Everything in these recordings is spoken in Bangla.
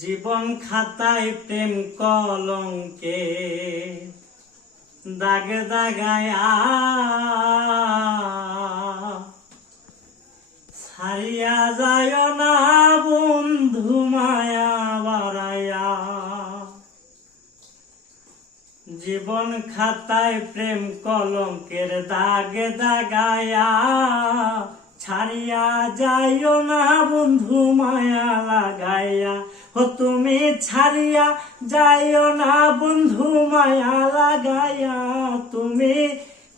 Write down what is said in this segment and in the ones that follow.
জীবন খাতায় প্রেম কলঙ্কে দাগে দাগায়া ছাড়িয়া যায় না বন্ধু মায়া বাড়াইয়া। জীবন খাতায় প্রেম কলঙ্কের দাগে দাগায়া ছাড়িয়া যাইও না বন্ধু মায়া লাগাইয়া। ও তুমি ছাড়িয়া যাইও না বন্ধু মায়া লাগাইয়া। তুমি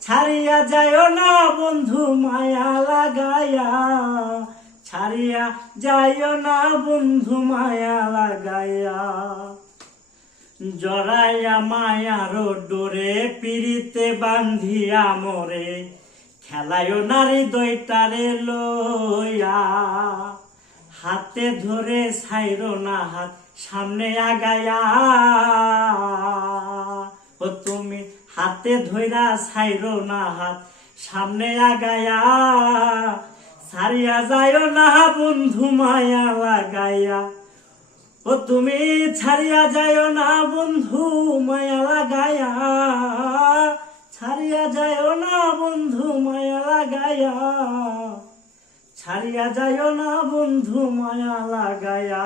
ছাড়িয়া যাইও না বন্ধু মায়া লাগাইয়া। ছাড়িয়া যাইও না বন্ধু মায়া লাগাইয়া। জড়াইয়া মায়ার ডোরে পিড়িতে বান্ধিয়া মোরে খেলায় নারী দইটারে লইয়া। হাতে ধরে ছাইরো না হাত সামনে আগায়া। ও তুমি হাতে ধইরা ছাইরো না হাত সামনে আগায়া। ছাড়িয়া যাইও না বন্ধু মায়া লাগাইয়া। ও তুমি ছাড়িয়া যাইও না বন্ধু মায়া লাগাইয়া। ছাড়িয়া যাইও না বন্ধু মায়া লাগাইয়া। ছাড়িয়া যাইও না বন্ধু মায়া লাগাইয়া।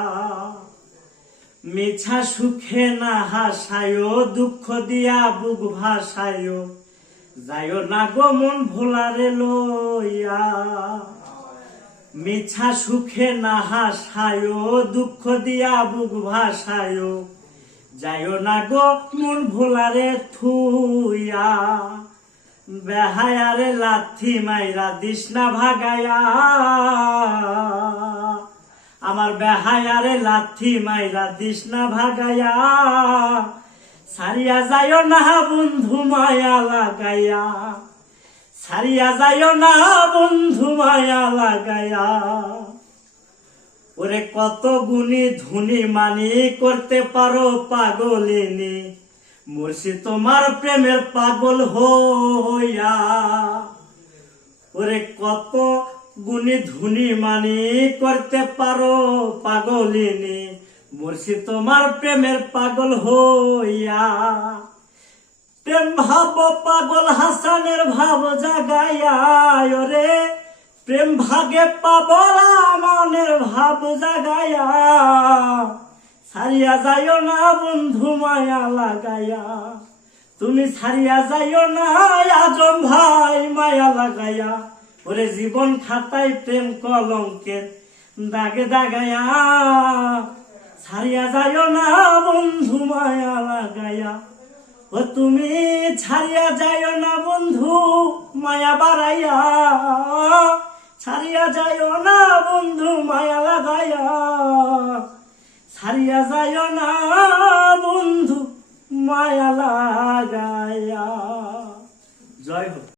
মিছা সুখে না হাসায়ো দুঃখ দিয়া বুক ভাসায়ো। যাইও না গো মন ভোলারে লইয়া। মিছা সুখে না হাসায়ো দুঃখ দিয়া বুক ভাসায়ো। যাইও না গো মন ভোলারে থুইয়া। বেহায়ারে লাথি মাইরা দিস না ভাগাইয়া। আমার বেহায়ারে লাথি মাইরা দিস না ভাগাইয়া। ছাড়িয়া যাইও না বন্ধু মায়া লাগাইয়া। ছাড়িয়া যাইও না বন্ধু মায়া লাগাইয়া। ওরে কত গুণী ধুনি মানি করতে পারো পাগলিনী। মুর্শি তোমার প্রেমের পাগল হইয়া। ওরে কত গুণী ধুনি মানি করতে পারো পাগলিনী। মুর্শি তোমার প্রেমের পাগল হইয়া। প্রেম ভাব পাগল হাসানের ভাব জাগাইয়া। ওরে প্রেম ভাগে পাবলা মনের ভাব জাগাইয়া। ছাড়িয়া যাইও না বন্ধু মায়া লাগাইয়া। তুমি ছাড়িয়া যাইও না আজম ভাই মায়া লাগাইয়া। ওরে জীবন খাতায় প্রেম কলঙ্কের দাগে দাগাইয়া। ছাড়িয়া যাইও না বন্ধু মায়া লাগাইয়া। ও তুমি ছাড়িয়া যাইও না বন্ধু মায়া বাড়াইয়া। ছাড়িয়া যাইও না বন্ধু মায়া লাগাইয়া। ছাড়িয়া যাইও না বন্ধু মায়া লাগাইয়া। জয় হোক।